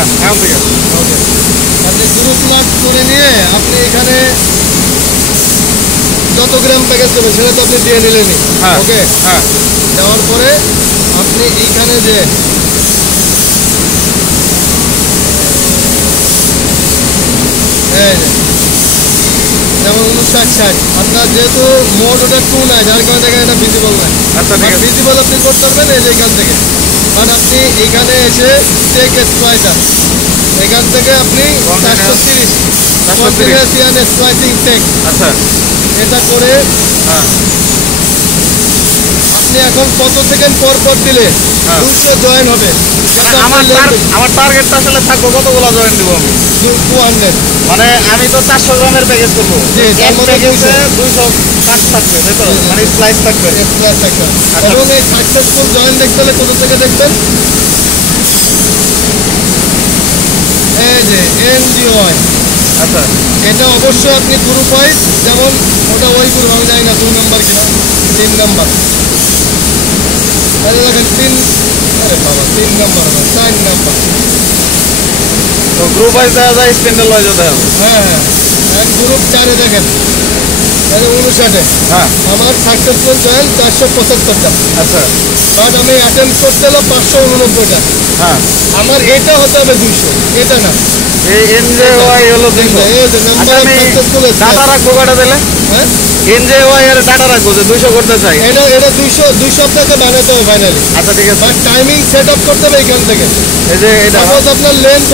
হ্যাঁ এখন থেকে ওকে, আপনি গ্রুপ লক করে নিয়ে আপনি এখানে যত গ্রাম প্যাকেজ দেবেন সেটা তো আপনি দিয়ে নিলেনই। হ্যাঁ ওকে, হ্যাঁ দেওয়ার পরে আপনি এইখানে যে এই যে যেমন 59-60 আপনার যেহেতু মোড ওটা 2 নাই, যার কারণে দেখেন এটা ভিজিবল নাই। আচ্ছা ঠিক আছে ভিজিবল আপনি করতে পারবেন এই যে এখান থেকে, বাট আপনি এখানে এসে টেক স্প্লাইসার এখান থেকে আপনি 430 কন্টিনিউয়াস ইয়ান স্প্লাইসিং টেক আচ্ছা এটা করে হ্যাঁ আপনি এখন কত সেকেন্ড পর পর দিলে হ্যাঁ। 200 জয়েন হবে। আমার টার্গেটটা আসলে থাকবো কতগুলো জয়েন দিব আমি 200 মানে আমি তো 400 গ্রামের প্যাকেজ করবো জি, তার মধ্যে 200 কাট থাকবে তাই তো মানে স্লাইস থাকবে স্প্লাইস থাকবে। আচ্ছা। এবং এই সাকসেসফুল জয়েন দেখতে হলে কোথা থেকে দেখবেন, এই যে এনজিওআই আচ্ছা এটা অবশ্যই আপনি গ্রুপ ওয়াইজ, যেমন ওটা ওই গ্রুপ আমি জানি না 2 নাম্বার কিনা 3 নাম্বার, তাহলে দেখেন 3, আরে বাবা 3 নাম্বার না 4 নাম্বার। তো গ্রুপ ওয়াইজ দেখা যায় স্পেন্ডেল ওয়াইজ দেখা যায় হ্যাঁ হ্যাঁ, এক গ্রুপ 4-এ দেখেন তাহলে 59-এ হ্যাঁ আমার সাকসেসফুল জয়েন 475টা, আচ্ছা বাট আমি অ্যাটেম্প করতে হলো 589টা। হ্যাঁ আমার এটা হতে হবে 200, এটা না। এই এনজেওয়াই হলো 200 এই যে আচ্ছা নাম্বার আমি সাকসেসফুল ডাটা রাখবো কটা দিলে হ্যাঁ এনজেওয়াই এর ডাটা রাখবো যে 200 করতে চাই এটা 200 আপনাকে বানাতে হবে ফাইনালি, আচ্ছা ঠিক আছে বাট টাইমিং সেট আপ করতে হবে এখান থেকে। এই যে এটা সাপোজ আপনার লেন্থ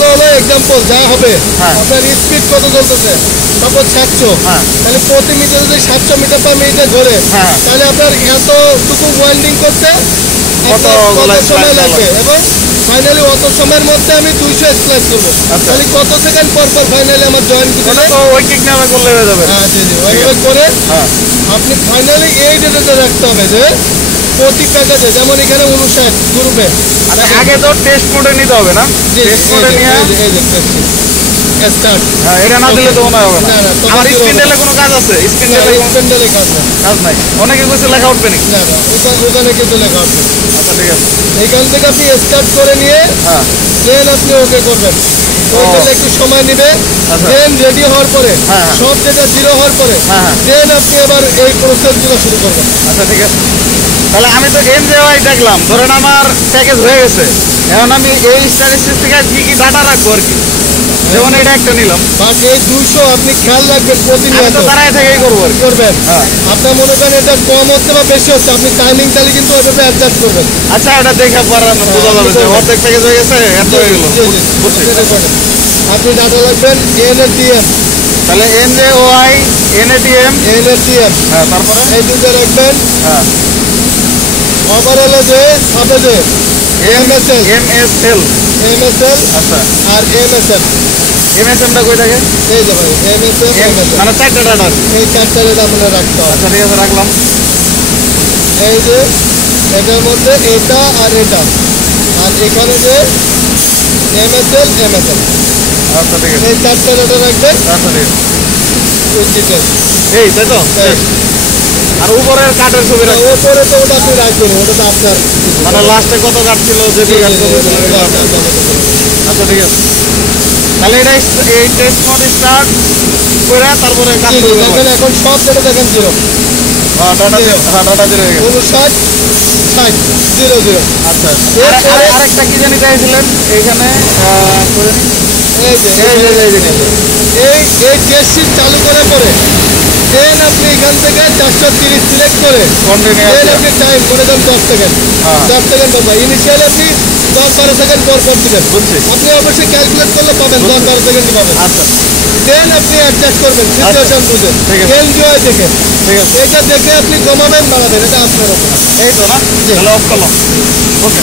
হলো এক্সাম্পল যা হবে হ্যাঁ। আপনার স্পিড কত চলতেছে, সাপোজ 700, হ্যাঁ তাহলে প্রতি মিটার যদি 700 মিটার পার মিনিটে ঘোরে হ্যাঁ। তাহলে আপনার এতটুকু ওয়েল্ডিং করতে আপনার কতগুলো কত সময় splice লাগবে, এবং ফাইনালি অত সময়ের মধ্যে আমি 200 স্প্লাইস করবো। আচ্ছা। তাহলে কত সেকেন্ড পর পর ফাইনালি আমার জয়েন ওটা দিলে, তো ঐকিক নামে করলে হয়ে যাবে হ্যাঁ জি জি ওইভাবে করে হ্যাঁ আপনি ফাইনালি এই ডেটাটা রাখতে হবে যে প্রতি প্যাকেজে, যেমন এখানে 59 গ্রুপে আচ্ছা আগে তো টেস্ট মোডে নিতে হবে না টেস্ট মোডে নিয়ে স্টার্ট হ্যাঁ এটা না দিলে তো মনে হবে না না, না, তখন আমার zero স্পিন্ডেলে কোনো কাজ আছে স্পিন্ডেলে কোনো স্পেন্ডারে কাজ না, কাজ নাই অনেকে কইছে লেখা উঠবে নাকি না না ওখানে কিন্তু লেখা হবে। আচ্ছা ঠিক আছে এইখান থেকে আপনি স্টার্ট করে নিয়ে হ্যাঁ দেন আপনি ওকে করবেন, ওইখানে একটু সময় নেবে, আচ্ছা। দেন রেডি হওয়ার পরে হ্যাঁ, হ্যাঁ। সব ডেটা জিরো হওয়ার পরে হ্যাঁ, হ্যাঁ। দেন আপনি আবার এই প্রসেসগুলো শুরু করবেন। আচ্ছা ঠিক আছে তাহলে আমি তো এনজেওয়াই দেখলাম ধরেন আমার প্যাকেজ হয়ে গেছে এখন আমি এই স্ট্যাটিস্টিক্স থেকে কি কি ডাটা রাখবো আর কি যেমন এটা একটা নিলাম বাট এই 200 আপনি খেয়াল রাখবেন আমি প্রতিনিয়ত তো দাঁড়ায় থেকেই করবো আর কি করবেন। হ্যাঁ আপনার মনে করেন এটা কম হচ্ছে বা বেশি হচ্ছে, আপনি টাইমিং তাহলে কিন্তু ওইভাবে অ্যাডজাস্ট করবেন। আচ্ছা এটা দেখে পরে বোঝা যাবে যে অর্ধেক প্যাকেজ হয়ে গেছে এত হয়ে গেল জি, জি, বুঝছি সেটা করেন। আপনি ডাটা রাখবেন এনএটিএম, তাহলে এনজেওয়াই এনএটিএম হ্যাঁ তারপরে এই দুটো রাখবেন। হ্যাঁ ওভারঅলে যে সাবেজে এমএসএল এমএসএল আচ্ছা আর এমএসএল, এমএসএমটা কই থাকে এই যে ভাই এমএসএল এমএসএল, মানে চারটা ডাটা এই চারটা রেট আপনার রাখতে হবে। আচ্ছা ঠিক আছে রাখলাম এই যে এটার মধ্যে এটা আর এটা, আর এখানে যে এমএসএল আচ্ছা ঠিক আছে এই চারটা রেটে রাখবেন। আচ্ছা ঠিক আছে উইথ ডিটেলস এই তাই তো আর উপরের কাঠের ছবি রাখবো ওপরে তো ওটা আপনি রাখবেন, ওটা তো আপনার মানে লাস্টে কত কাঠ ছিল যে কাঠ করবে আচ্ছা ঠিক আছে তাহলে এটা এই টেস্ট মোড স্টার্ট করে তারপরে কাজ করবে দেখেন এখন সব যেটা দেখেন জিরো, ডাটা জিরো হয়ে গেছে 59 60 00। আচ্ছা এরপরে আরেকটা কি জানি চাইছিলেন এইখানে এই যে এই জিনিস এই টেস্ট শিট চালু করার পরে দেন আপনি এখান থেকে 430 সিলেক্ট করে দেন আপনি টাইম করে দেন 10 সেকেন্ড, হ্যাঁ। 10 সেকেন্ড পাবা। ইনিশিয়াল আপনি 10-12 সেকেন্ড পর দিবেন, বুঝছি আপনি অবশ্যই ক্যালকুলেট করলে পাবেন 10-12 সেকেন্ড পাবেন। আচ্ছা দেন আপনি অ্যাডজাস্ট করবেন সিচুয়েশন বুঝে, ঠিক আছে। এনজয় দেখে, ঠিক আছে এটা দেখে আপনি কমাবেন বাড়াবেন, এটা আপনার উপর। এই তো না তাহলে অফ করলাম ওকে